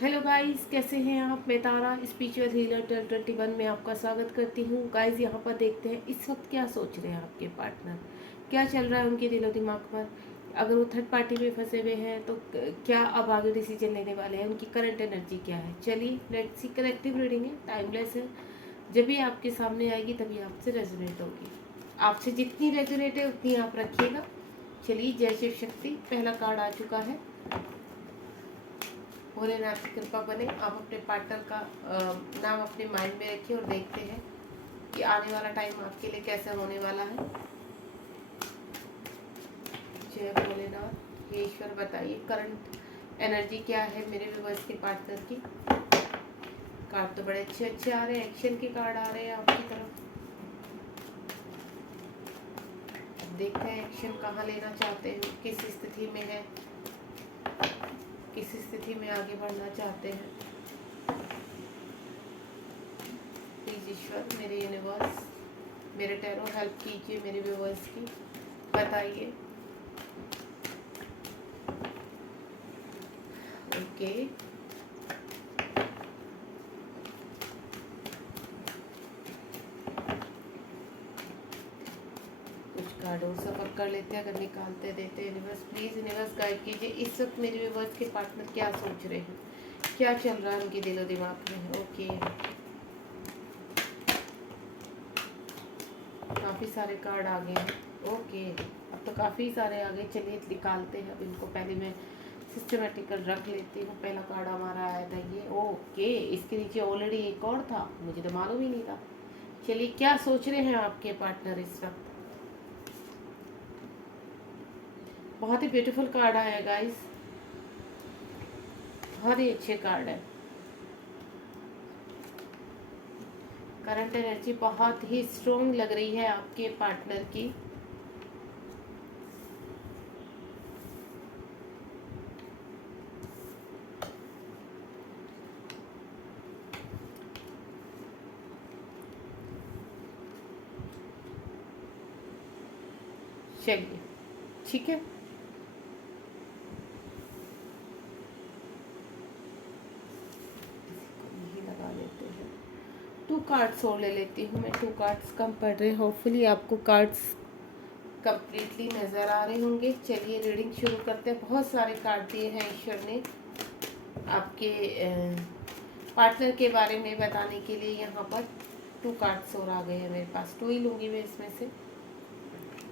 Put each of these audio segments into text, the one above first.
Hello guys, कैसे हैं आप। मैं तारा स्पिरिचुअल हीलर 1221 में आपका स्वागत करती हूँ। गाइस, यहाँ पर देखते हैं इस वक्त क्या सोच रहे हैं आपके पार्टनर, क्या चल रहा है उनके दिलो दिमाग पर। अगर वो थर्ड पार्टी में फंसे हुए हैं तो क्या अब आगे डिसीजन लेने वाले हैं, उनकी करंट एनर्जी क्या है। चलिए लेट्स सी। कलेक्टिव रीडिंग है, टाइमलेस है। जब भी आपके सामने आएगी तभी आपसे रेजोनेट होगी। आपसे जितनी रेजोनेट है उतनी आप रखिएगा। चलिए, जय शिव शक्ति। पहला कार्ड आ चुका है। भोलेनाथ की कृपा बने। आप अपने पार्टनर का नाम अपने माइंड में रखिए और देखते हैं कि आने वाला टाइम आपके लिए कैसा होने वाला है। जय भोलेनाथ। हे ईश्वर, बताइए करंट एनर्जी क्या है मेरे व्यूअर्स के पार्टनर की। कार्ड तो बड़े अच्छे अच्छे आ रहे हैं, एक्शन के कार्ड आ रहे हैं आपकी तरफ। अब देखते हैं एक्शन कहाँ लेना चाहते हैं, किस स्थिति में है, किस स्थिति में आगे बढ़ना चाहते हैं। प्लीज ईश्वर, मेरे यूनिवर्स, मेरे टैरो हेल्प कीजिए मेरे व्यूअर्स की। बताइए। ओके, कुछ कार्ड और सफर कर लेते हैं, अगर निकालते देते यूनिवर्स। प्लीज यूनिवर्स गाइड कीजिए इस वक्त मेरे व्यूअर्स के पार्टनर क्या सोच रहे हैं, क्या चल रहा है उनके दिलो दिमाग में। ओके, काफ़ी सारे कार्ड आ गए हैं। ओके, अब तो काफ़ी सारे आ गए। चलिए निकालते हैं अब इनको। पहले मैं सिस्टमेटिकल रख लेती हूँ। पहला कार्ड हमारा आया था ये। ओके, इसके नीचे ऑलरेडी एक और था, मुझे तो मालूम ही नहीं था। चलिए, क्या सोच रहे हैं आपके पार्टनर इस वक्त। बहुत ही ब्यूटीफुल कार्ड आया गाइस, बहुत ही अच्छे कार्ड है। करंट एनर्जी बहुत ही स्ट्रोंग लग रही है आपके पार्टनर की। चलिए ठीक है, यही लगा लेते हैं। 2 कार्ड्स और ले लेती हूँ मैं। 2 कार्ड्स कम पड़ रहे हैं। होपफुली आपको कार्ड्स कंप्लीटली नज़र आ रहे होंगे। चलिए रीडिंग शुरू करते हैं। बहुत सारे कार्ड दिए हैं ईश्वर ने आपके पार्टनर के बारे में बताने के लिए। यहाँ पर 2 कार्ड्स और आ गए हैं मेरे पास। 2 ही लूँगी मैं इसमें से।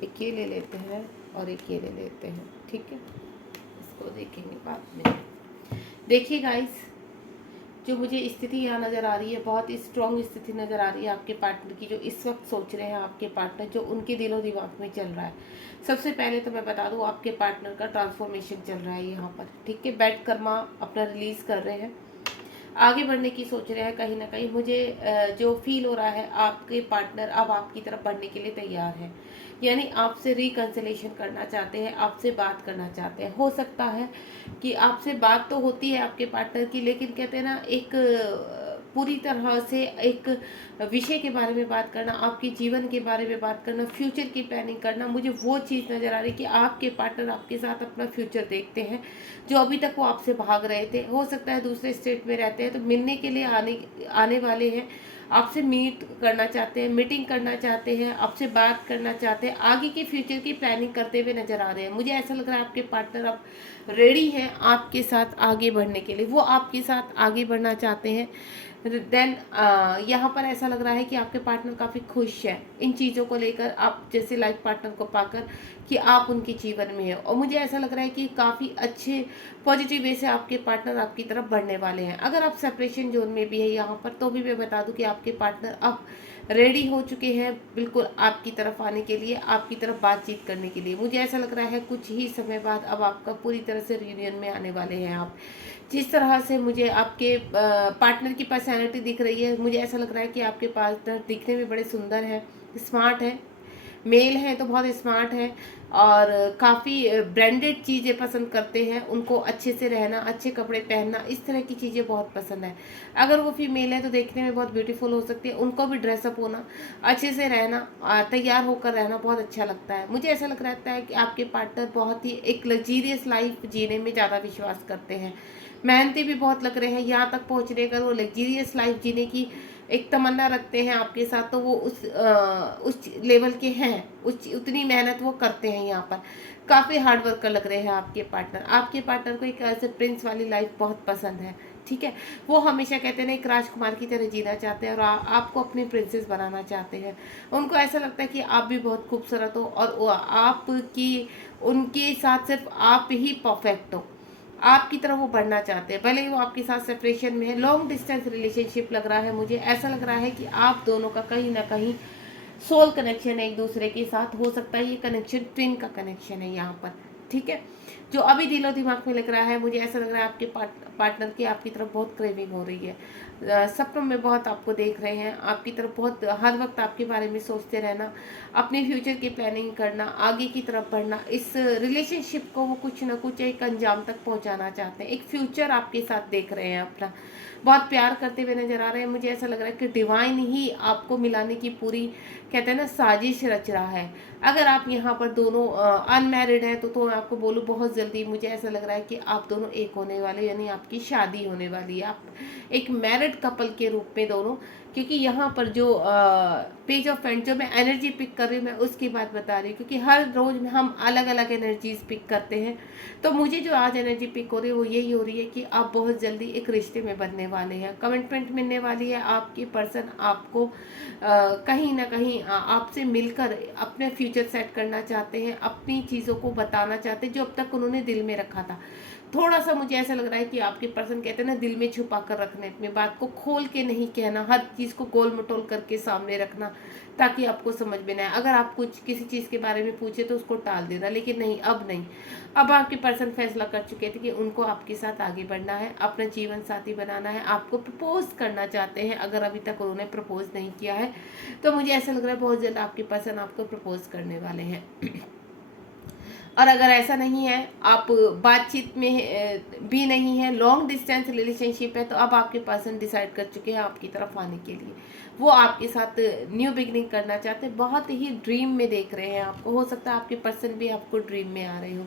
एक ये ले लेते हैं और एक ये ले लेते हैं, ठीक है। इसको देखेंगे बाद में। देखिए गाइस, जो मुझे स्थिति यहाँ नज़र आ रही है, बहुत ही स्ट्रॉन्ग स्थिति नज़र आ रही है आपके पार्टनर की, जो इस वक्त सोच रहे हैं आपके पार्टनर, जो उनके दिलो दिमाग में चल रहा है। सबसे पहले तो मैं बता दूँ, आपके पार्टनर का ट्रांसफॉर्मेशन चल रहा है यहाँ पर, ठीक है। बैड कर्मा अपना रिलीज़ कर रहे हैं, आगे बढ़ने की सोच रहे हैं। कहीं ना कहीं मुझे जो फील हो रहा है, आपके पार्टनर अब आपकी तरफ बढ़ने के लिए तैयार है। यानी आपसे रिकन्सिलेशन करना चाहते हैं, आपसे बात करना चाहते हैं। हो सकता है कि आपसे बात तो होती है आपके पार्टनर की, लेकिन कहते हैं ना, एक पूरी तरह से एक विषय के बारे में बात करना, आपके जीवन के बारे में बात करना, फ्यूचर की प्लानिंग करना, मुझे वो चीज़ नज़र आ रही है कि आपके पार्टनर आपके साथ अपना फ्यूचर देखते हैं। जो अभी तक वो आपसे भाग रहे थे, हो सकता है दूसरे स्टेट में रहते हैं, तो मिलने के लिए आने वाले हैं। आपसे मीट करना चाहते हैं, मीटिंग करना चाहते हैं, आपसे बात करना चाहते हैं, आगे के फ्यूचर की प्लानिंग करते हुए नजर आ रहे हैं। मुझे ऐसा लग रहा है आपके पार्टनर अब रेडी हैं आपके साथ आगे बढ़ने के लिए, वो आपके साथ आगे बढ़ना चाहते हैं। देन यहाँ पर ऐसा लग रहा है कि आपके पार्टनर काफ़ी खुश है इन चीज़ों को लेकर, आप जैसे लाइफ पार्टनर को पाकर, कि आप उनके जीवन में है। और मुझे ऐसा लग रहा है कि काफ़ी अच्छे पॉजिटिव वे से आपके पार्टनर आपकी तरफ बढ़ने वाले हैं। अगर आप सेपरेशन जोन में भी है यहाँ पर, तो भी मैं बता दूं कि आपके पार्टनर अब रेडी हो चुके हैं बिल्कुल आपकी तरफ आने के लिए, आपकी तरफ बातचीत करने के लिए। मुझे ऐसा लग रहा है कुछ ही समय बाद अब आपका पूरी तरह से रियूनियन में आने वाले हैं आप। जिस तरह से मुझे आपके पार्टनर की पर्सनैलिटी दिख रही है, मुझे ऐसा लग रहा है कि आपके पार्टनर दिखने में बड़े सुंदर है, स्मार्ट है, मेल हैं तो बहुत स्मार्ट है, और काफ़ी ब्रांडेड चीज़ें पसंद करते हैं। उनको अच्छे से रहना, अच्छे कपड़े पहनना, इस तरह की चीज़ें बहुत पसंद है। अगर वो फीमेल है तो देखने में बहुत ब्यूटीफुल हो सकती है। उनको भी ड्रेसअप होना, अच्छे से रहना, तैयार होकर रहना बहुत अच्छा लगता है। मुझे ऐसा लग रहता है कि आपके पार्टनर बहुत ही एक लग्जीरियस लाइफ जीने में ज़्यादा विश्वास करते हैं। मेहनती भी बहुत लग रहे हैं, यहाँ तक पहुँचने का वो लग्जीरियस लाइफ जीने की एक तमन्ना रखते हैं आपके साथ, तो वो उस लेवल के हैं, उतनी मेहनत वो करते हैं यहाँ पर। काफ़ी हार्ड वर्कर लग रहे हैं आपके पार्टनर को एक ऐसे प्रिंस वाली लाइफ बहुत पसंद है, ठीक है। वो हमेशा कहते हैं ना एक राजकुमार की तरह जीना चाहते हैं और आपको अपनी प्रिंसेस बनाना चाहते हैं। उनको ऐसा लगता है कि आप भी बहुत खूबसूरत हो और आपकी उनके साथ सिर्फ आप ही परफेक्ट हो, आपकी तरफ वो बढ़ना चाहते हैं। भले ही वो आपके साथ सेपरेशन में है, लॉन्ग डिस्टेंस रिलेशनशिप लग रहा है मुझे, ऐसा लग रहा है कि आप दोनों का कहीं ना कहीं सोल कनेक्शन है एक दूसरे के साथ। हो सकता है ये कनेक्शन ट्विन का कनेक्शन है यहाँ पर, ठीक है। जो अभी दिलो दिमाग में लग रहा है मुझे, ऐसा लग रहा है आपके पार्टनर की आपकी तरफ बहुत क्रेविंग हो रही है। सपनों में बहुत आपको देख रहे हैं, आपकी तरफ बहुत हर वक्त आपके बारे में सोचते रहना, अपने फ्यूचर की प्लानिंग करना, आगे की तरफ बढ़ना। इस रिलेशनशिप को वो कुछ ना कुछ एक अंजाम तक पहुंचाना चाहते हैं, एक फ्यूचर आपके साथ देख रहे हैं अपना, बहुत प्यार करते हुए नजर आ रहे हैं। मुझे ऐसा लग रहा है कि डिवाइन ही आपको मिलाने की पूरी, कहते हैं ना, साजिश रच रहा है। अगर आप यहाँ पर दोनों अनमैरिड हैं तो मैं आपको बोलूँ बहुत जल्दी मुझे ऐसा लग रहा है कि आप दोनों एक होने वाले, यानी आपकी शादी होने वाली है, आप एक मैरिड कपल के रूप में दोनों। क्योंकि यहाँ पर जो पेज ऑफ फ्रेंड जो मैं एनर्जी पिक कर रही हूँ, मैं उसकी बात बता रही हूँ, क्योंकि हर रोज में हम अलग अलग एनर्जीज पिक करते हैं। तो मुझे जो आज एनर्जी पिक हो रही है वो यही हो रही है कि आप बहुत जल्दी एक रिश्ते में बनने वाले हैं, कमिटमेंट मिलने वाली है। आपकी पर्सन आपको कहीं ना कहीं आपसे मिलकर अपने फ्यूचर सेट करना चाहते हैं, अपनी चीज़ों को बताना चाहते हैं जो अब तक उन्होंने दिल में रखा था। थोड़ा सा मुझे ऐसा लग रहा है कि आपके पर्सन कहते हैं ना, दिल में छुपा कर रखने, अपनी बात को खोल के नहीं कहना, हर चीज़ को गोल मटोल करके सामने रखना ताकि आपको समझ में ना आए। अगर आप कुछ किसी चीज़ के बारे में पूछे तो उसको टाल देना, लेकिन नहीं, अब नहीं। अब आपके पर्सन फैसला कर चुके थे कि उनको आपके साथ आगे बढ़ना है, अपना जीवन साथी बनाना है, आपको प्रपोज करना चाहते हैं। अगर अभी तक उन्होंने प्रपोज नहीं किया है तो मुझे ऐसा लग रहा है बहुत जल्द आपके पर्सन आपको प्रपोज करने वाले हैं। और अगर ऐसा नहीं है, आप बातचीत में भी नहीं है, लॉन्ग डिस्टेंस रिलेशनशिप है, तो अब आपके पर्सन डिसाइड कर चुके हैं आपकी तरफ आने के लिए। वो आपके साथ न्यू बिगनिंग करना चाहते हैं, बहुत ही ड्रीम में देख रहे हैं आपको। हो सकता है आपके पर्सन भी आपको ड्रीम में आ रहे हो।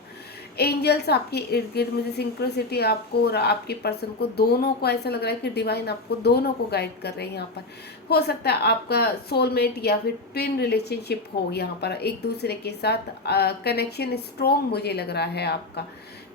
एंजल्स आपके इर्द गिर्द, मुझे सिंक्रोसिटी आपको और आपके पर्सन को दोनों को ऐसा लग रहा है कि डिवाइन आपको दोनों को गाइड कर रहे हैं यहाँ पर। हो सकता है आपका सोलमेट या फिर ट्विन रिलेशनशिप हो, यहाँ पर एक दूसरे के साथ कनेक्शन स्ट्रॉन्ग मुझे लग रहा है आपका,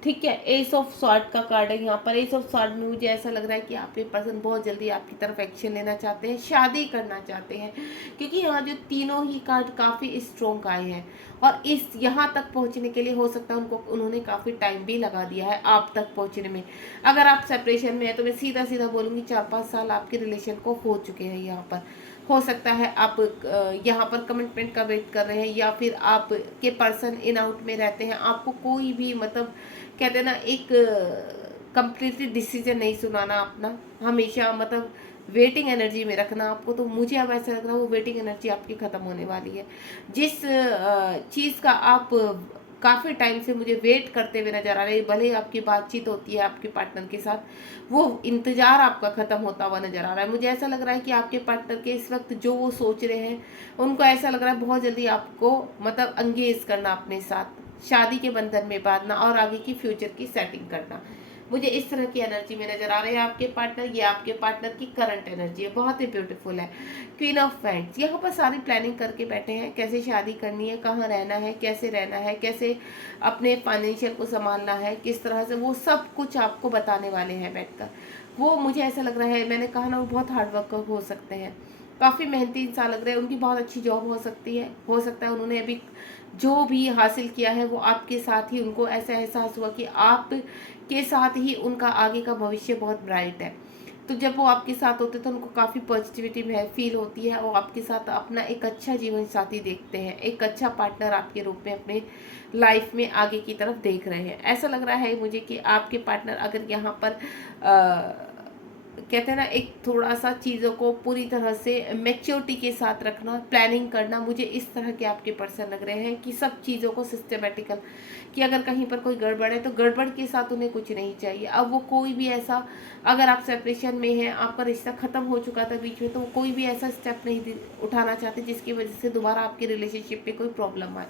ठीक है। एस ऑफ सॉर्ड का कार्ड है यहाँ पर। एस ऑफ सॉर्ड में मुझे ऐसा लग रहा है कि आपके पर्सन बहुत जल्दी आपकी तरफ एक्शन लेना चाहते हैं, शादी करना चाहते हैं, क्योंकि यहाँ जो तीनों ही कार्ड काफ़ी स्ट्रॉन्ग आए हैं और इस यहाँ तक पहुँचने के लिए हो सकता है उन्होंने काफ़ी टाइम भी लगा दिया है आप तक पहुँचने में। अगर आप सेपरेशन में है तो मैं सीधा सीधा बोलूँगी 4-5 साल आपके रिलेशन को हो चुके हैं यहाँ पर। हो सकता है आप यहाँ पर कमिटमेंट का वेट कर रहे हैं, या फिर आप के पर्सन इन आउट में रहते हैं, आपको कोई भी, मतलब कहते हैं ना, एक कंप्लीटली डिसीजन नहीं सुनाना अपना, हमेशा मतलब वेटिंग एनर्जी में रखना आपको। तो मुझे अब ऐसा लग रहा है वो वेटिंग एनर्जी आपकी ख़त्म होने वाली है। जिस चीज़ का आप काफ़ी टाइम से मुझे वेट करते हुए नजर आ रहे हैं, भले ही आपकी बातचीत होती है आपके पार्टनर के साथ, वो इंतज़ार आपका ख़त्म होता हुआ नजर आ रहा है। मुझे ऐसा लग रहा है कि आपके पार्टनर के इस वक्त जो वो सोच रहे हैं, उनको ऐसा लग रहा है बहुत जल्दी आपको मतलब अंगेज करना, अपने साथ शादी के बंधन में बांधना और आगे की फ्यूचर की सेटिंग करना। मुझे इस तरह की एनर्जी में नजर आ रहे हैं आपके पार्टनर। ये आपके पार्टनर की करंट एनर्जी है, बहुत ही ब्यूटीफुल है। क्वीन ऑफ वैंड्स यहाँ पर सारी प्लानिंग करके बैठे हैं, कैसे शादी करनी है, कहाँ रहना है, कैसे रहना है, कैसे अपने फाइनेंशियल को संभालना है, किस तरह से, वो सब कुछ आपको बताने वाले हैं बैठकर। वो मुझे ऐसा लग रहा है, मैंने कहा ना, वो बहुत हार्ड वर्कर हो सकते हैं, काफ़ी मेहनती इंसान लग रहे हैं। उनकी बहुत अच्छी जॉब हो सकती है, हो सकता है उन्होंने अभी जो भी हासिल किया है वो आपके साथ ही, उनको ऐसा एहसास हुआ कि आप के साथ ही उनका आगे का भविष्य बहुत ब्राइट है। तो जब वो आपके साथ होते तो उनको काफ़ी पॉजिटिविटी में फील होती है और आपके साथ अपना एक अच्छा जीवन साथी देखते हैं, एक अच्छा पार्टनर आपके रूप में अपने लाइफ में आगे की तरफ देख रहे हैं। ऐसा लग रहा है मुझे कि आपके पार्टनर अगर यहाँ पर कहते हैं ना, एक थोड़ा सा चीज़ों को पूरी तरह से मैच्योरिटी के साथ रखना, प्लानिंग करना, मुझे इस तरह के आपके पर्सन लग रहे हैं कि सब चीज़ों को सिस्टमेटिकल, कि अगर कहीं पर कोई गड़बड़ है तो गड़बड़ के साथ उन्हें कुछ नहीं चाहिए। अब वो कोई भी ऐसा, अगर आप सेपरेशन में हैं, आपका रिश्ता ख़त्म हो चुका था बीच में, तो वो कोई भी ऐसा स्टेप नहीं उठाना चाहते जिसकी वजह से दोबारा आपके रिलेशनशिप में कोई प्रॉब्लम आए।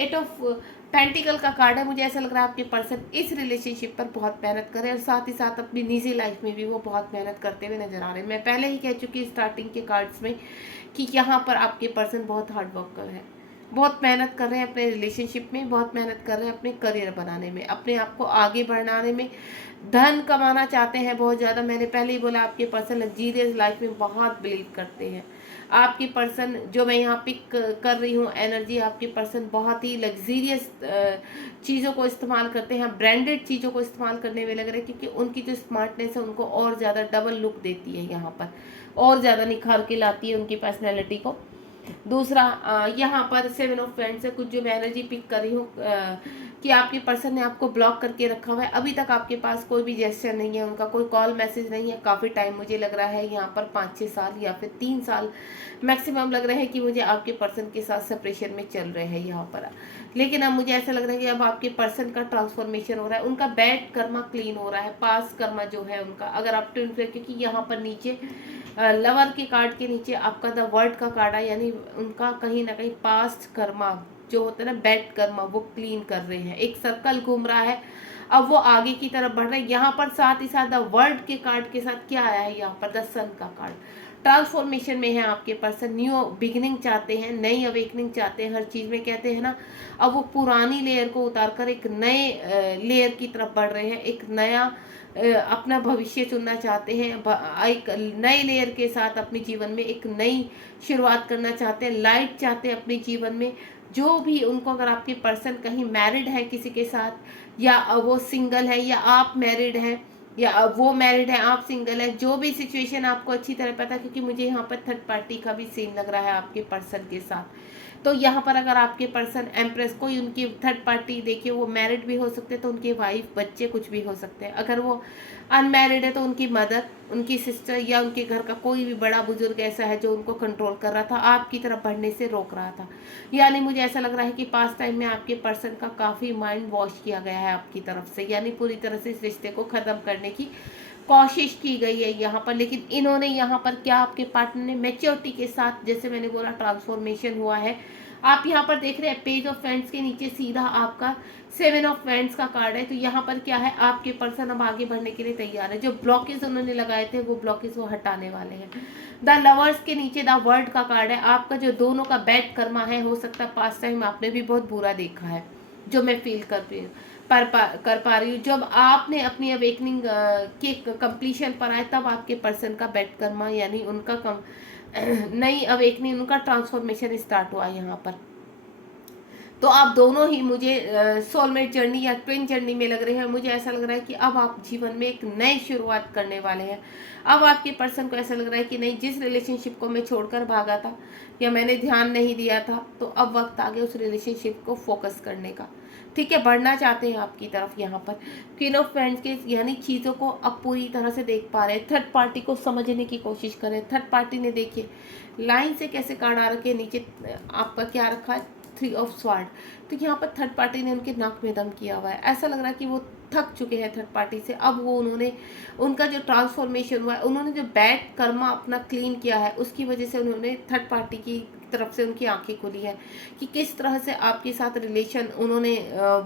8 ऑफ पेंटिकल का कार्ड है। मुझे ऐसा लग रहा है आपके पर्सन इस रिलेशनशिप पर बहुत मेहनत करे और साथ ही साथ अपनी निजी लाइफ में भी वो बहुत मेहनत करते हुए नजर आ रहे हैं। मैं पहले ही कह चुकी स्टार्टिंग के कार्ड्स में कि यहाँ पर आपके पर्सन बहुत हार्ड वर्कर है, बहुत मेहनत कर रहे हैं अपने रिलेशनशिप में, बहुत मेहनत कर रहे हैं अपने करियर बनाने में, अपने आप को आगे बढ़ाने में, धन कमाना चाहते हैं बहुत ज़्यादा। मैंने पहले ही बोला आपके पर्सन लग्जीरियस लाइफ में बहुत बिलीव करते हैं। आपके पर्सन जो मैं यहाँ पिक कर रही हूँ एनर्जी, आपके पर्सन बहुत ही लग्जीरियस चीज़ों को इस्तेमाल करते हैं, ब्रांडेड चीज़ों को इस्तेमाल करने में लग रहे हैं, क्योंकि उनकी जो स्मार्टनेस है उनको और ज़्यादा डबल लुक देती है, यहाँ पर और ज़्यादा निखार के लाती है उनकी पर्सनैलिटी को। दूसरा यहाँ पर 7 ऑफ फ्रेंड्स है। कुछ जो मैं एनर्जी पिक कर रही हूँ कि आपके पर्सन ने आपको ब्लॉक करके रखा हुआ है, अभी तक आपके पास कोई भी जेस्चर नहीं है, उनका कोई कॉल मैसेज नहीं है काफ़ी टाइम। मुझे लग रहा है यहाँ पर 5-6 साल या फिर 3 साल मैक्सिमम लग रहे हैं कि मुझे आपके पर्सन के साथ सेपरेशन में चल रहे हैं यहाँ पर। लेकिन अब मुझे ऐसा लग रहा है कि अब आपके पर्सन का ट्रांसफॉर्मेशन हो रहा है, उनका बैड कर्मा क्लीन हो रहा है, पास कर्मा जो है उनका, अगर आप ट्विन फ्लेम, क्योंकि यहाँ पर नीचे लवर के कार्ड के नीचे आपका द वर्ल्ड का कार्ड है, यानी उनका कहीं ना कहीं पास्ट कर्मा जो होता है ना, बैड कर्मा, वो क्लीन कर रहे हैं। एक सर्कल घूम रहा है, अब वो आगे की तरफ बढ़ रहे हैं। यहाँ पर साथ ही साथ द वर्ल्ड के कार्ड के साथ क्या आया है, यहाँ पर द सन का कार्ड, ट्रांसफॉर्मेशन में है आपके पर्सन, न्यू बिगिनिंग चाहते हैं, नई अवेकनिंग चाहते हैं। हर चीज़ में कहते हैं ना, अब वो पुरानी लेयर को उतारकर एक नए लेयर की तरफ बढ़ रहे हैं, एक नया अपना भविष्य चुनना चाहते हैं, एक नए लेयर के साथ अपने जीवन में एक नई शुरुआत करना चाहते हैं, लाइट चाहते हैं अपने जीवन में। जो भी उनको, अगर आपके पर्सन कहीं मैरिड है किसी के साथ, या वो सिंगल है, या आप मैरिड हैं, या वो मैरिड है आप सिंगल है, जो भी सिचुएशन आपको अच्छी तरह पता है, क्योंकि मुझे यहाँ पर थर्ड पार्टी का भी सीन लग रहा है आपके पर्सन के साथ। तो यहाँ पर अगर आपके पर्सन एम्प्रेस, कोई उनकी थर्ड पार्टी, देखिए वो मैरिड भी हो सकते हैं तो उनके वाइफ, बच्चे कुछ भी हो सकते हैं। अगर वो अनमैरिड है तो उनकी मदर, उनकी सिस्टर, या उनके घर का कोई भी बड़ा बुजुर्ग ऐसा है जो उनको कंट्रोल कर रहा था, आपकी तरफ बढ़ने से रोक रहा था। यानी मुझे ऐसा लग रहा है कि पास टाइम में आपके पर्सन का काफ़ी माइंड वॉश किया गया है आपकी तरफ से, यानी पूरी तरह से इस रिश्ते को ख़त्म करने की कोशिश की गई है यहाँ पर। लेकिन इन्होंने यहाँ पर क्या, आपके पार्टनर ने मैच्योरिटी के साथ, जैसे मैंने बोला ट्रांसफॉर्मेशन हुआ है। आप यहाँ पर देख रहे हैं पेज ऑफ फ्रेंड्स के नीचे सीधा आपका 7 ऑफ फ्रेंड्स का कार्ड है। तो यहाँ पर क्या है, आपके पर्सन अब आगे बढ़ने के लिए तैयार है। जो ब्लॉकेज उन्होंने लगाए थे वो ब्लॉकेज वो हटाने वाले हैं। द लवर्स के नीचे द वर्ल्ड का कार्ड है। आपका जो दोनों का बैड कर्मा है, हो सकता है पास्ट टाइम आपने भी बहुत बुरा देखा है, जो मैं फील कर पा रही हूँ। जब आपने अपनी अवेकनिंग के कंप्लीशन पर आए, तब आपके पर्सन का बैड कर्मा, यानी उनका नई अवेकनिंग, उनका ट्रांसफॉर्मेशन स्टार्ट हुआ यहाँ पर। तो आप दोनों ही मुझे सोलमेट जर्नी या ट्विन जर्नी में लग रहे हैं। मुझे ऐसा लग रहा है कि अब आप जीवन में एक नई शुरुआत करने वाले हैं। अब आपके पर्सन को ऐसा लग रहा है कि नहीं, जिस रिलेशनशिप को मैं छोड़कर भागा था या मैंने ध्यान नहीं दिया था, तो अब वक्त आ गया उस रिलेशनशिप को फोकस करने का। ठीक है, बढ़ना चाहते हैं आपकी तरफ यहाँ पर। क्वीन ऑफ फ्रेंड्स के, यानी चीज़ों को अब पूरी तरह से देख पा रहे हैं, थर्ड पार्टी को समझने की कोशिश करें। थर्ड पार्टी ने देखिए लाइन से कैसे कार्ड आ रखे, नीचे आपका क्या रखा है, 3 ऑफ स्वार्ड। तो यहाँ पर थर्ड पार्टी ने उनके नाक में दम किया हुआ है। ऐसा लग रहा है कि वो थक चुके हैं थर्ड पार्टी से। अब वो उनका जो ट्रांसफॉर्मेशन हुआ है, उन्होंने जो बैड कर्मा अपना क्लीन किया है, उसकी वजह से उन्होंने थर्ड पार्टी की तरफ से उनकी आंखें खुली है कि किस तरह से आपके साथ रिलेशन उन्होंने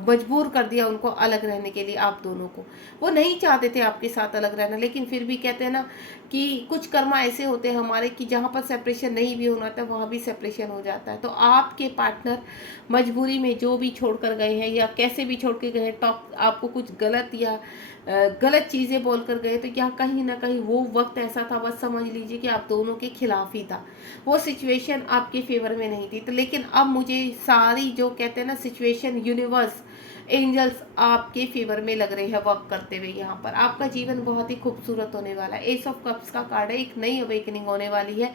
मजबूर कर दिया उनको अलग रहने के लिए। आप दोनों को, वो नहीं चाहते थे आपके साथ अलग रहना, लेकिन फिर भी कहते हैं ना कि कुछ कर्मा ऐसे होते हैं हमारे कि जहाँ पर सेपरेशन नहीं भी होना था, वहाँ भी सेपरेशन हो जाता है। तो आपके पार्टनर मजबूरी में जो भी छोड़ कर गए हैं या कैसे भी छोड़ के गए हैं, टॉप आपको कुछ गलत या गलत चीज़ें बोल कर गए, तो क्या कहीं ना कहीं वो वक्त ऐसा था, बस समझ लीजिए कि आप दोनों के खिलाफ ही था, वो सिचुएशन आपके फेवर में नहीं थी। तो लेकिन अब मुझे सारी जो कहते हैं ना सिचुएशन, यूनिवर्स, एंजल्स आपके फेवर में लग रहे हैं वर्क करते हुए। यहाँ पर आपका जीवन बहुत ही खूबसूरत होने वाला है। एस ऑफ कप्स का कार्ड है, एक नई अवेकनिंग होने वाली है।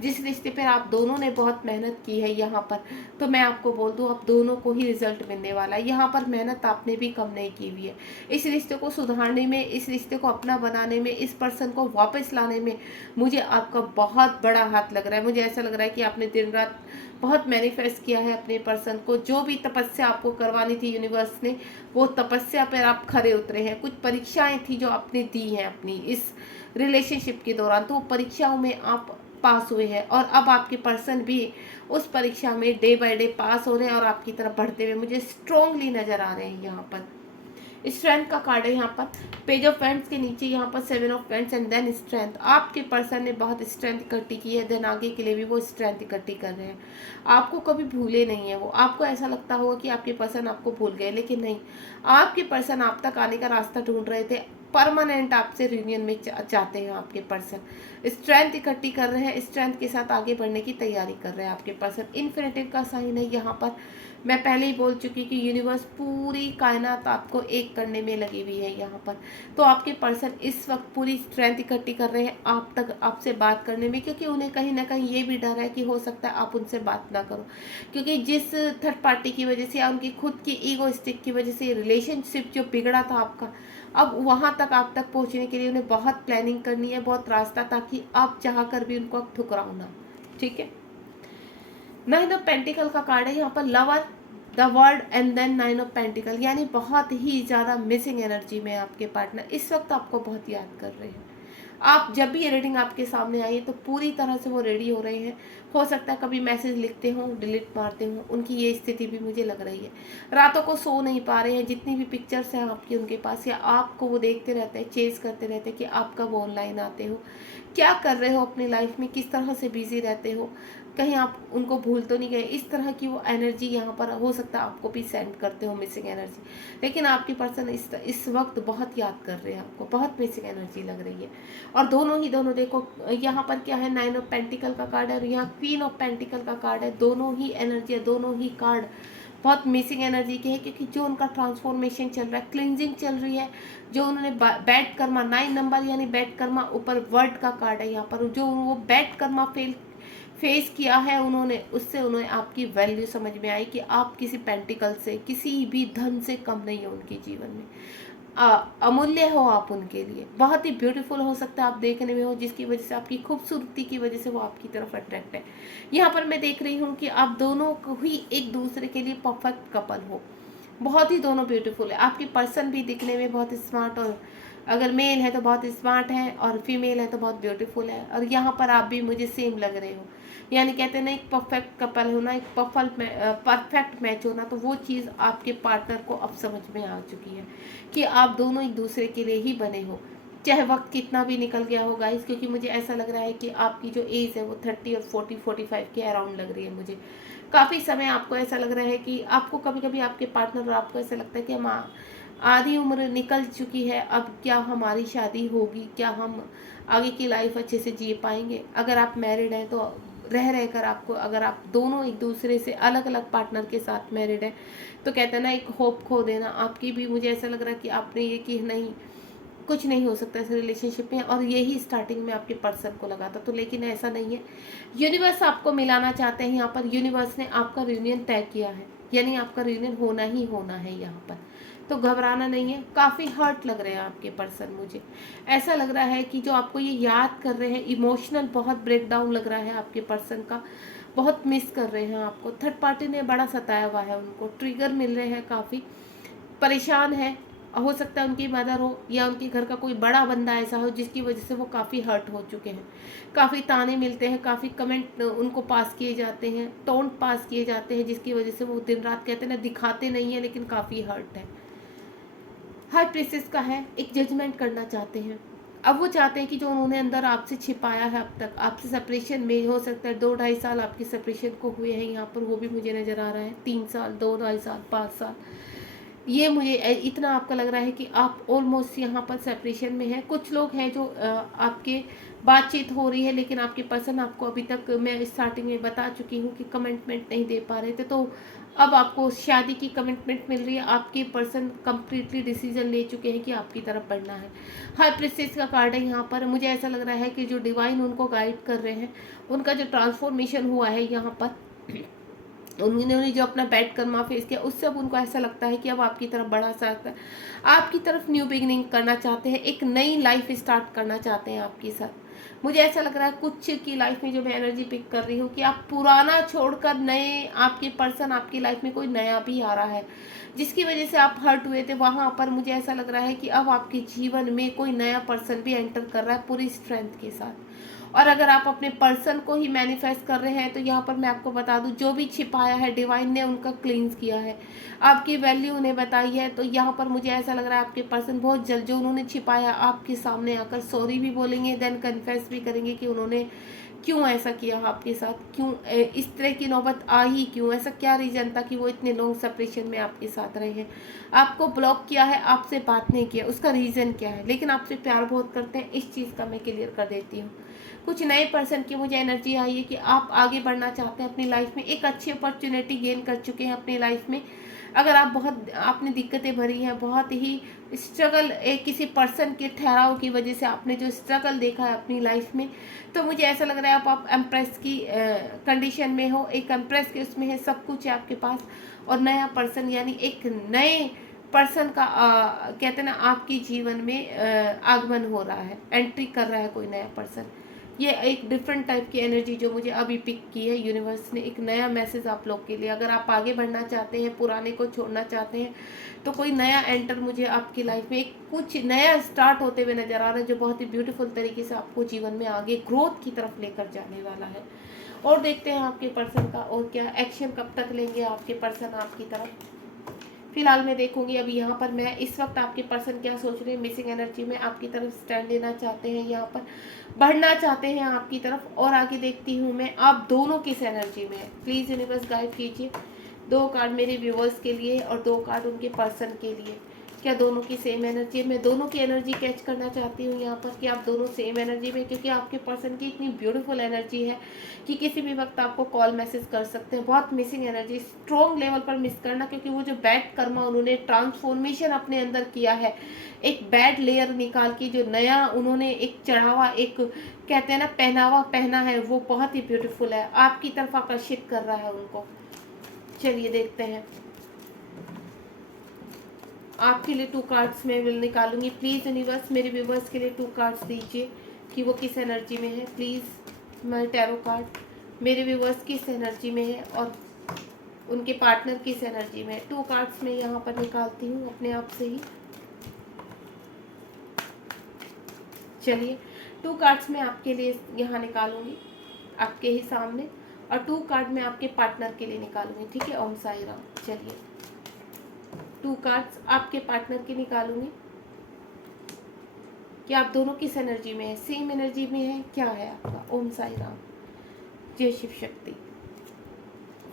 जिस रिश्ते पर आप दोनों ने बहुत मेहनत की है यहाँ पर, तो मैं आपको बोल दूँ आप दोनों को ही रिजल्ट मिलने वाला है। यहाँ पर मेहनत आपने भी कम नहीं की हुई है। इस रिश्ते को सुधारने में, इस रिश्ते को अपना बनाने में, इस पर्सन को वापस लाने में मुझे आपका बहुत बड़ा हाथ लग रहा है। मुझे ऐसा लग रहा है कि आपने दिन रात बहुत मैनिफेस्ट किया है अपने पर्सन को। जो भी तपस्या आपको करवानी थी यूनिवर्स ने, वो तपस्या पर आप खरे उतरे हैं। कुछ परीक्षाएं थी जो आपने दी हैं अपनी इस रिलेशनशिप के दौरान, तो परीक्षाओं में आप पास हुए हैं और अब आपके पर्सन भी उस परीक्षा में डे बाय डे पास हो रहे हैं और आपकी तरफ बढ़ते हुए मुझे स्ट्रांगली नजर आ रहे हैं। यहाँ पर स्ट्रेंथ का कार्ड है, यहाँ पर पेज ऑफ पेंट्स के नीचे यहाँ पर 7 of pentacles and then strength. आपके पर्सन ने बहुत स्ट्रेंथ इकट्ठी की है, देन आगे के लिए भी वो स्ट्रेंथ इकट्ठी कर रहे हैं। आपको कभी भूले नहीं है वो। आपको ऐसा लगता होगा कि आपके पर्सन आपको भूल गए, लेकिन नहीं, आपके पर्सन आप तक आने का रास्ता ढूंढ रहे थे। परमानेंट आपसे रियूनियन में चाहते हैं आपके पर्सन। स्ट्रेंथ इकट्ठी कर रहे हैं, स्ट्रेंथ के साथ आगे बढ़ने की तैयारी कर रहे हैं आपके पर्सन। इन्फिनिटिव का साइन है यहाँ पर। मैं पहले ही बोल चुकी कि यूनिवर्स पूरी कायनात आपको एक करने में लगी हुई है यहाँ पर। तो आपके पर्सन इस वक्त पूरी स्ट्रेंथ इकट्ठी कर रहे हैं आप तक, आपसे बात करने में, क्योंकि उन्हें कहीं ना कहीं ये भी डर है कि हो सकता है आप उनसे बात ना करो, क्योंकि जिस थर्ड पार्टी की वजह से या उनकी खुद की ईगोइस्टिक की वजह से रिलेशनशिप जो बिगड़ा था आपका, अब वहाँ तक आप तक पहुँचने के लिए उन्हें बहुत प्लानिंग करनी है, बहुत रास्ता, ताकि आप चाह कर भी उनको ठुकराओ ना। ठीक है। 9 ऑफ पेंटिकल का कार्ड है यहाँ पर, lover, the world and then 9 of pentacles, यानी बहुत ही ज़्यादा मिसिंग एनर्जी में आपके पार्टनर इस वक्त आपको बहुत याद कर रहे हैं। आप जब भी ये रीडिंग आपके सामने आई है तो पूरी तरह से वो रेडी हो रहे हैं। हो सकता है कभी मैसेज लिखते हों, डिलीट मारते हों, उनकी ये स्थिति भी मुझे लग रही है। रातों को सो नहीं पा रहे हैं, जितनी भी पिक्चर्स हैं आपकी उनके पास, या आपको वो देखते रहते हैं, चेज करते रहते हैं कि आप कब ऑनलाइन आते हो, क्या कर रहे हो अपनी लाइफ में, किस तरह से बिजी रहते हो, कहीं आप उनको भूल तो नहीं गए। इस तरह की वो एनर्जी यहाँ पर हो सकता है आपको भी सेंड करते हो, मिसिंग एनर्जी। लेकिन आपकी पर्सन इस वक्त बहुत याद कर रहे हैं आपको, बहुत मिसिंग एनर्जी लग रही है। और दोनों देखो यहाँ पर क्या है, 9 ऑफ पेंटिकल का कार्ड है और यहाँ क्वीन ऑफ पेंटिकल का कार्ड है। दोनों ही एनर्जी, दोनों ही कार्ड बहुत मिसिंग एनर्जी के है, क्योंकि जो उनका ट्रांसफॉर्मेशन चल रहा है, क्लिनजिंग चल रही है, जो उन्होंने बैड कर्मा 9 नंबर यानी बैड कर्मा ऊपर वर्ड का कार्ड है यहाँ पर, जो वो बैड कर्मा फेस किया है उन्होंने, उससे उन्हें आपकी वैल्यू समझ में आई कि आप किसी पेंटिकल से, किसी भी धन से कम नहीं हो उनके जीवन में। अमूल्य हो आप उनके लिए, बहुत ही ब्यूटीफुल हो सकता है आप देखने में हो, जिसकी वजह से आपकी खूबसूरती की वजह से वो आपकी तरफ अट्रैक्ट है। यहाँ पर मैं देख रही हूँ कि आप दोनों को ही एक दूसरे के लिए परफेक्ट कपल हो, बहुत ही दोनों ब्यूटीफुल है। आपकी पर्सन भी दिखने में बहुत स्मार्ट, और अगर मेल है तो बहुत स्मार्ट है और फीमेल है तो बहुत ब्यूटीफुल है। और यहाँ पर आप भी मुझे सेम लग रहे हो, यानी कहते हैं ना, एक परफेक्ट कपल होना, एक परफेक्ट मैच होना, तो वो चीज़ आपके पार्टनर को अब समझ में आ चुकी है कि आप दोनों एक दूसरे के लिए ही बने हो, चाहे वक्त कितना भी निकल गया हो गाइस। क्योंकि मुझे ऐसा लग रहा है कि आपकी जो एज है वो 30 और 45 के अराउंड लग रही है मुझे। काफ़ी समय आपको ऐसा लग रहा है कि आपको कभी कभी आपके पार्टनर और आपको ऐसा लगता है कि हम आधी उम्र निकल चुकी है, अब क्या हमारी शादी होगी, क्या हम आगे की लाइफ अच्छे से जी पाएंगे। अगर आप मैरिड हैं तो रह कर आपको, अगर आप दोनों एक दूसरे से अलग अलग पार्टनर के साथ मैरिड है तो कहते हैं ना, एक होप खो देना आपकी भी। मुझे ऐसा लग रहा है कि आपने ये कि नहीं, कुछ नहीं हो सकता इस रिलेशनशिप में, और यही स्टार्टिंग में आपके पर्सन को लगा था। तो लेकिन ऐसा नहीं है, यूनिवर्स आपको मिलाना चाहते हैं। यहाँ पर यूनिवर्स ने आपका रियूनियन तय किया है, यानी आपका रियूनियन होना ही होना है यहाँ पर, तो घबराना नहीं है। काफ़ी हर्ट लग रहे हैं आपके पर्सन, मुझे ऐसा लग रहा है कि जो आपको ये याद कर रहे हैं, इमोशनल बहुत ब्रेकडाउन लग रहा है आपके पर्सन का, बहुत मिस कर रहे हैं आपको। थर्ड पार्टी ने बड़ा सताया हुआ है उनको, ट्रिगर मिल रहे हैं, काफ़ी परेशान है। हो सकता है उनकी मदर हो या उनके घर का कोई बड़ा बंदा ऐसा हो जिसकी वजह से वो काफ़ी हर्ट हो चुके हैं। काफ़ी ताने मिलते हैं, काफ़ी कमेंट उनको पास किए जाते हैं, टोंट पास किए जाते हैं, जिसकी वजह से वो दिन रात कहते हैं ना, दिखाते नहीं है लेकिन काफ़ी हर्ट है। हाई प्रीसेस का है, एक जजमेंट करना चाहते हैं। अब वो चाहते हैं कि जो उन्होंने अंदर आपसे छिपाया है अब तक, आपसे सेपरेशन में हो सकता है 2-2.5 साल आपकी सेपरेशन को हुए हैं यहाँ पर, वो भी मुझे नज़र आ रहा है। 3 साल, 2-2.5 साल, 5 साल, ये मुझे इतना आपका लग रहा है कि आप ऑलमोस्ट यहाँ पर सेपरेशन में है। कुछ लोग हैं जो आपके बातचीत हो रही है, लेकिन आपके पर्सन आपको अभी तक, मैं स्टार्टिंग में बता चुकी हूँ कि कमिटमेंट नहीं दे पा रहे थे, तो अब आपको शादी की कमिटमेंट मिल रही है। आपके पर्सन कंप्लीटली डिसीजन ले चुके हैं कि आपकी तरफ बढ़ना है। हाई प्रीस्टेस का कार्ड है यहाँ पर। मुझे ऐसा लग रहा है कि जो डिवाइन उनको गाइड कर रहे हैं, उनका जो ट्रांसफॉर्मेशन हुआ है यहाँ पर, उन्होंने जो अपना बैड कर्मा फेस किया, उससे अब उनको ऐसा लगता है कि अब आपकी तरफ बढ़ा सकता है, आपकी तरफ न्यू बिगिनिंग करना चाहते हैं, एक नई लाइफ स्टार्ट करना चाहते हैं आपके साथ। मुझे ऐसा लग रहा है कुछ की लाइफ में जो मैं एनर्जी पिक कर रही हूँ कि आप पुराना छोड़कर नए, आपके पर्सन आपकी लाइफ में कोई नया भी आ रहा है, जिसकी वजह से आप हर्ट हुए थे। वहाँ पर मुझे ऐसा लग रहा है कि अब आपके जीवन में कोई नया पर्सन भी एंटर कर रहा है पूरी स्ट्रेंथ के साथ, और अगर आप अपने पर्सन को ही मैनिफेस्ट कर रहे हैं तो यहाँ पर मैं आपको बता दूं, जो भी छिपाया है डिवाइन ने उनका क्लींस किया है, आपकी वैल्यू उन्हें बताई है। तो यहाँ पर मुझे ऐसा लग रहा है आपके पर्सन बहुत जल्द जो उन्होंने छिपाया आपके सामने आकर सॉरी भी बोलेंगे, देन कन्फेस भी करेंगे कि उन्होंने क्यों ऐसा किया आपके साथ, क्यों इस तरह की नौबत आ ही क्यों, ऐसा क्या रीज़न था कि वो इतने लॉन्ग सेपरेशन में आपके साथ रहे हैं, आपको ब्लॉक किया है, आपसे बात नहीं किया, उसका रीज़न क्या है। लेकिन आपसे प्यार बहुत करते हैं, इस चीज़ का मैं क्लियर कर देती हूँ। कुछ नए पर्सन की मुझे एनर्जी आई है कि आप आगे बढ़ना चाहते हैं अपनी लाइफ में, एक अच्छी अपॉर्चुनिटी गेन कर चुके हैं अपनी लाइफ में। अगर आप बहुत आपने दिक्कतें भरी हैं, बहुत ही स्ट्रगल, एक किसी पर्सन के ठहराव की वजह से आपने जो स्ट्रगल देखा है अपनी लाइफ में, तो मुझे ऐसा लग रहा है आप एम्प्रेस की कंडीशन में हो, एक एम्प्रेस के उसमें है, सब कुछ है आपके पास। और नया पर्सन यानी एक नए पर्सन का कहते हैं ना आपके जीवन में आगमन हो रहा है, एंट्री कर रहा है कोई नया पर्सन। ये एक डिफरेंट टाइप की एनर्जी जो मुझे अभी पिक की है यूनिवर्स ने, एक नया मैसेज आप लोग के लिए। अगर आप आगे बढ़ना चाहते हैं, पुराने को छोड़ना चाहते हैं, तो कोई नया एंटर मुझे आपकी लाइफ में एक कुछ नया स्टार्ट होते हुए नजर आ रहा है, जो बहुत ही ब्यूटीफुल तरीके से आपको जीवन में आगे ग्रोथ की तरफ लेकर जाने वाला है। और देखते हैं आपके पर्सन का और क्या एक्शन कब तक लेंगे आपके पर्सन आपकी तरफ। फिलहाल मैं देखूंगी अभी यहाँ पर मैं इस वक्त आपके पर्सन क्या सोच रहे हैं, मिसिंग एनर्जी में आपकी तरफ स्टैंड लेना चाहते हैं, यहाँ पर बढ़ना चाहते हैं आपकी तरफ। और आगे देखती हूँ मैं आप दोनों किस एनर्जी में है। प्लीज़ यूनिवर्स गाइड कीजिए, 2 कार्ड मेरे व्यूवर्स के लिए और 2 कार्ड उनके पर्सन के लिए। क्या दोनों की सेम एनर्जी है? मैं दोनों की एनर्जी कैच करना चाहती हूँ यहाँ पर कि आप दोनों सेम एनर्जी में, क्योंकि आपके पर्सन की इतनी ब्यूटीफुल एनर्जी है कि किसी भी वक्त आपको कॉल मैसेज कर सकते हैं। बहुत मिसिंग एनर्जी, स्ट्रॉन्ग लेवल पर मिस करना, क्योंकि वो जो बैड कर्मा उन्होंने ट्रांसफॉर्मेशन अपने अंदर किया है, एक बैड लेयर निकाल के जो नया उन्होंने एक चढ़ावा, एक कहते हैं ना पहनावा पहना है, वो बहुत ही ब्यूटीफुल है, आपकी तरफ आकर्षित कर रहा है उनको। चलिए देखते हैं आपके लिए 2 कार्ड्स मैं विल निकालूंगी। प्लीज़ यूनिवर्स मेरे व्यूवर्स के लिए 2 कार्ड्स दीजिए कि वो किस एनर्जी में है। प्लीज़ मैं टैरो कार्ड मेरे व्यूवर्स किस एनर्जी में है और उनके पार्टनर किस एनर्जी में है। 2 कार्ड्स मैं यहाँ पर निकालती हूँ अपने आप से ही। चलिए 2 कार्ड्स मैं आपके लिए यहाँ निकालूंगी आपके ही सामने, और 2 कार्ड मैं आपके पार्टनर के लिए निकालूंगी। ठीक है, ओम साई राम। चलिए 2 कार्ड्स आपके पार्टनर की निकालूंगी कि आप दोनों किस एनर्जी में है, सेम एनर्जी में है, क्या है आपका। ओम साई राम, जय शिव शक्ति।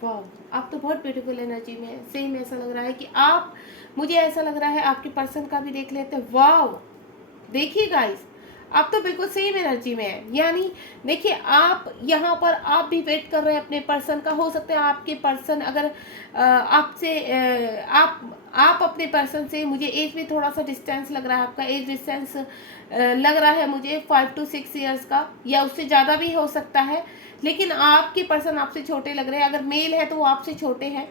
वाह, आप तो बहुत ब्यूटीफुल एनर्जी में है, सेम ऐसा लग रहा है कि आप, मुझे ऐसा लग रहा है आपके पर्सन का भी देख लेते हैं। वाह, देखिए गाइस, आप तो बिल्कुल सेम एनर्जी में है। यानी देखिए आप यहाँ पर आप भी वेट कर रहे हैं अपने पर्सन का। हो सकता है आपके पर्सन अगर आपसे आप अपने पर्सन से, मुझे एज में थोड़ा सा डिस्टेंस लग रहा है, आपका एज डिस्टेंस लग रहा है मुझे 5 to 6 ईयर्स का, या उससे ज़्यादा भी हो सकता है। लेकिन आपके पर्सन आपसे छोटे लग रहे हैं। अगर मेल है तो वो आपसे छोटे हैं,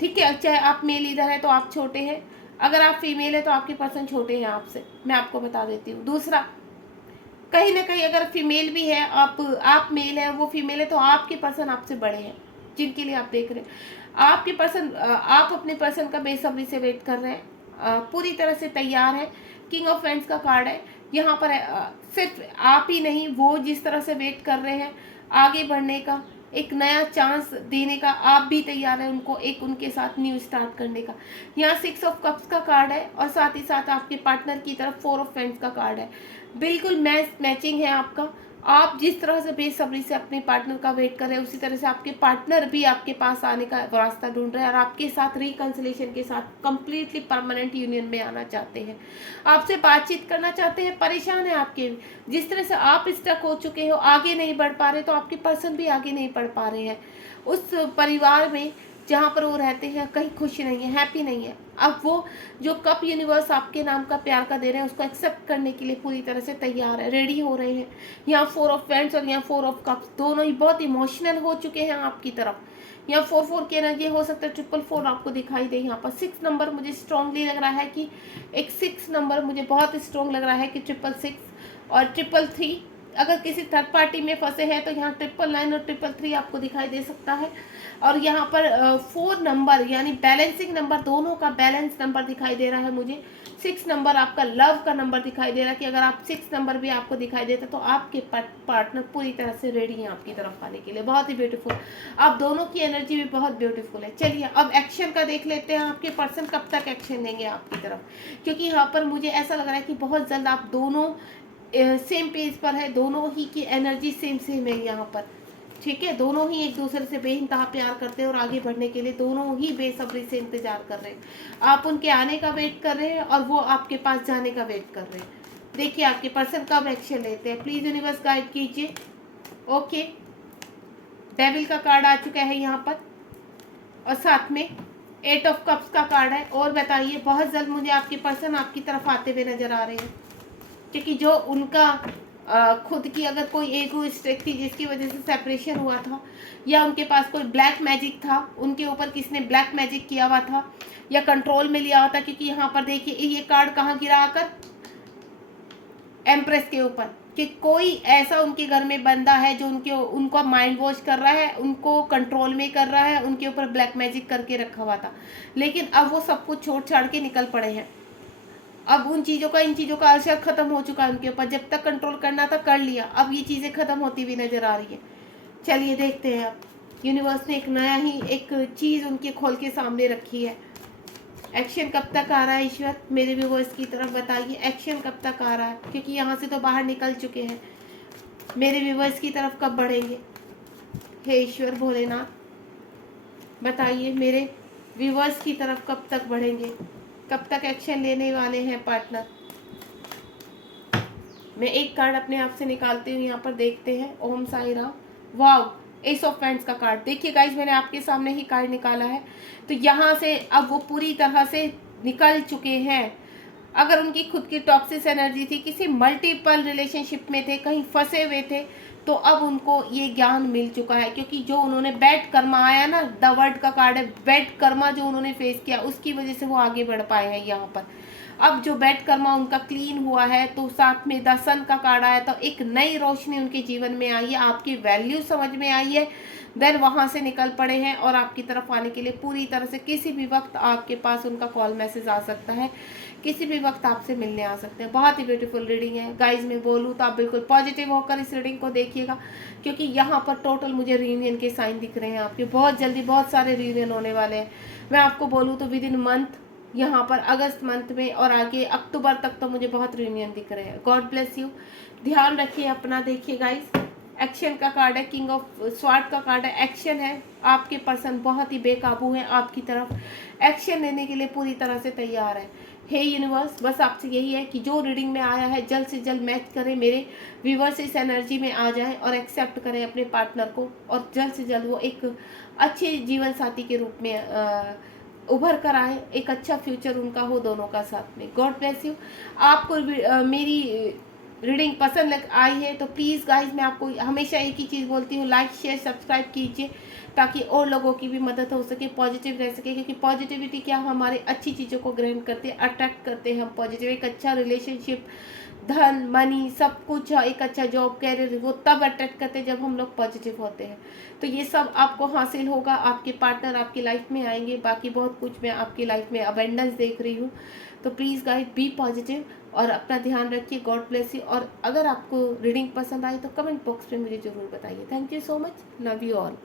ठीक है, चाहे आप मेल इधर है तो आप छोटे हैं, अगर आप फीमेल है तो आपके पर्सन छोटे हैं आपसे, मैं आपको बता देती हूँ। दूसरा, कहीं ना कहीं अगर फीमेल भी है, आप मेल है, वो फीमेल है, तो आपके पर्सन आपसे बड़े हैं जिनके लिए आप देख रहे हैं। आपके पर्सन, आप अपने पर्सन का बेसब्री से वेट कर रहे हैं, पूरी तरह से तैयार है। किंग ऑफ वैंड्स का कार्ड है यहाँ पर। सिर्फ आप ही नहीं, वो जिस तरह से वेट कर रहे हैं आगे बढ़ने का, एक नया चांस देने का, आप भी तैयार है उनको एक उनके साथ न्यू स्टार्ट करने का। यहाँ 6 ऑफ कप्स का कार्ड है और साथ ही साथ आपके पार्टनर की तरफ 4 ऑफ वैंड्स का कार्ड है। बिल्कुल मैचिंग है आपका। आप जिस तरह से बेसब्री से अपने पार्टनर का वेट कर रहे हैं, उसी तरह से आपके पार्टनर भी आपके पास आने का रास्ता ढूंढ रहे हैं और आपके साथ रिकंसिलेशन के साथ कंप्लीटली परमानेंट यूनियन में आना चाहते हैं, आपसे बातचीत करना चाहते हैं। परेशान है आपके, जिस तरह से आप स्टक हो चुके हो, आगे नहीं बढ़ पा रहे, तो आपके पर्सन भी आगे नहीं बढ़ पा रहे हैं। उस परिवार में जहाँ पर वो रहते हैं कहीं खुश नहीं है, हैप्पी नहीं है। अब वो जो कप यूनिवर्स आपके नाम का प्यार का दे रहे हैं, उसको एक्सेप्ट करने के लिए पूरी तरह से तैयार है, रेडी हो रहे हैं। यहाँ 4 ऑफ वैंड्स और यहाँ 4 ऑफ कप्स, दोनों ही बहुत इमोशनल हो चुके हैं आपकी तरफ। यहाँ 4 की एनर्जी हो सकता है 4 आपको दिखाई दे। यहाँ पर 6 नंबर मुझे स्ट्रॉन्गली लग रहा है कि एक 6 नंबर मुझे बहुत स्ट्रॉन्ग लग रहा है कि 6 और 3 अगर किसी थर्ड पार्टी में फंसे हैं तो यहाँ 999 और 333 आपको दिखाई दे सकता है। और यहाँ पर 4 नंबर यानी बैलेंसिंग नंबर, दोनों का बैलेंस नंबर दिखाई दे रहा है मुझे। 6 नंबर आपका लव का नंबर दिखाई दे रहा है कि अगर आप 6 नंबर भी आपको दिखाई देता तो आपके पार्टनर पूरी तरह से रेडी हैं आपकी तरफ आने के लिए। बहुत ही ब्यूटीफुल, आप दोनों की एनर्जी भी बहुत ब्यूटीफुल है। चलिए अब एक्शन का देख लेते हैं, आपके पर्सन कब तक एक्शन लेंगे आपकी तरफ, क्योंकि यहाँ पर मुझे ऐसा लग रहा है कि बहुत जल्द आप दोनों सेम पेज पर है, दोनों ही की एनर्जी सेम सेम है यहाँ पर। ठीक है, दोनों ही एक दूसरे से बेइंतहा प्यार करते हैं और आगे बढ़ने के लिए दोनों ही बेसब्री से इंतजार कर रहे हैं। आप उनके आने का वेट कर रहे हैं और वो आपके पास जाने का वेट कर रहे हैं। देखिए आपके पर्सन कब एक्शन लेते हैं, प्लीज यूनिवर्स गाइड कीजिए। ओके, डेविल का कार्ड आ चुका है यहाँ पर और साथ में 8 ऑफ कप्स का कार्ड है। और बताइए, बहुत जल्द मुझे आपके पर्सन आपकी तरफ आते हुए नजर आ रहे हैं, क्योंकि जो उनका खुद की अगर कोई एगोइस्टिक थी जिसकी वजह से सेपरेशन हुआ था, या उनके पास कोई ब्लैक मैजिक था, उनके ऊपर किसने ब्लैक मैजिक किया हुआ था या कंट्रोल में लिया हुआ था। क्योंकि यहाँ पर देखिए ये कार्ड कहाँ गिरा आकर, एम्प्रेस के ऊपर, कि कोई ऐसा उनके घर में बंदा है जो उनको माइंड वॉश कर रहा है, उनको कंट्रोल में कर रहा है, उनके ऊपर ब्लैक मैजिक करके रखा हुआ था। लेकिन अब वो सब कुछ छोड़ छाड़ के निकल पड़े हैं। अब उन चीज़ों का, इन चीज़ों का असर खत्म हो चुका है उनके ऊपर। जब तक कंट्रोल करना था कर लिया, अब ये चीज़ें खत्म होती हुई नजर आ रही है। चलिए देखते हैं, अब यूनिवर्स ने एक नया ही एक चीज़ उनके खोल के सामने रखी है। एक्शन कब तक आ रहा है ईश्वर, मेरे व्यूअर्स की तरफ बताइए, एक्शन कब तक आ रहा है, क्योंकि यहाँ से तो बाहर निकल चुके हैं। मेरे व्यूअर्स की तरफ कब बढ़ेंगे, हे ईश्वर भोलेनाथ बताइए, मेरे व्यूअर्स की तरफ कब तक बढ़ेंगे, कब तक एक्शन लेने वाले हैं पार्टनर। मैं एक कार्ड अपने आप से निकालती हूँ, यहाँ पर देखते हैं। ओम साई राम। वाव, एस ऑफ पेंट्स का कार्ड। देखिए गाइज, मैंने आपके सामने ही कार्ड निकाला है। तो यहाँ से अब वो पूरी तरह से निकल चुके हैं। अगर उनकी खुद की टॉक्सिक एनर्जी थी, किसी मल्टीपल रिलेशनशिप में थे, कहीं फंसे हुए थे, तो अब उनको ये ज्ञान मिल चुका है। क्योंकि जो उन्होंने बैड कर्मा आया ना, द वर्ड का कार्ड है, बैड कर्मा जो उन्होंने फेस किया उसकी वजह से वो आगे बढ़ पाए हैं यहाँ पर। अब जो बैड कर्मा उनका क्लीन हुआ है, तो साथ में द सन का कार्ड आया, तो एक नई रोशनी उनके जीवन में आई है, आपकी वैल्यू समझ में आई है। देन वहाँ से निकल पड़े हैं और आपकी तरफ आने के लिए पूरी तरह से, किसी भी वक्त आपके पास उनका कॉल मैसेज आ सकता है, किसी भी वक्त आपसे मिलने आ सकते हैं। बहुत ही ब्यूटीफुल रीडिंग है गाइज। मैं बोलूँ तो आप बिल्कुल पॉजिटिव होकर इस रीडिंग को देखिएगा, क्योंकि यहाँ पर टोटल मुझे रीयूनियन के साइन दिख रहे हैं आपके। बहुत जल्दी बहुत सारे रीयूनियन होने वाले हैं। मैं आपको बोलूँ तो विद इन मंथ, यहाँ पर अगस्त मंथ में और आगे अक्टूबर तक तो मुझे बहुत रीयूनियन दिख रहे हैं। गॉड ब्लेस यू, ध्यान रखिए अपना। देखिए गाइज, एक्शन का कार्ड है, किंग ऑफ स्वॉर्ड का कार्ड है, एक्शन है। आपके पर्सन बहुत ही बेकाबू है, आपकी तरफ एक्शन लेने के लिए पूरी तरह से तैयार है। हे यूनिवर्स, बस आपसे यही है कि जो रीडिंग में आया है जल्द से जल्द मैच करें, मेरे व्यूवर्स इस एनर्जी में आ जाएं और एक्सेप्ट करें अपने पार्टनर को, और जल्द से जल्द वो एक अच्छे जीवन साथी के रूप में उभर कर आए, एक अच्छा फ्यूचर उनका हो दोनों का साथ में। God bless you. आपको मेरी रीडिंग पसंद आई है तो प्लीज़ गाइज, मैं आपको हमेशा एक ही चीज़ बोलती हूँ, लाइक शेयर सब्सक्राइब कीजिए, ताकि और लोगों की भी मदद हो सके, पॉजिटिव रह सके। क्योंकि पॉजिटिविटी क्या, हमारे अच्छी चीज़ों को ग्रहण करते हैं, अट्रैक्ट करते हैं हम पॉजिटिव। एक अच्छा रिलेशनशिप, धन, मनी, सब कुछ, एक अच्छा जॉब, कैरियर, वो तब अट्रैक्ट करते हैं जब हम लोग पॉजिटिव होते हैं। तो ये सब आपको हासिल होगा, आपके पार्टनर आपकी लाइफ में आएंगे। बाकी बहुत कुछ मैं आपकी लाइफ में अबेंडेंस देख रही हूँ। तो प्लीज़ गाइस, बी पॉजिटिव और अपना ध्यान रखिए। God bless you. और अगर आपको रीडिंग पसंद आई तो कमेंट बॉक्स में मुझे ज़रूर बताइए। Thank you so much, love you all.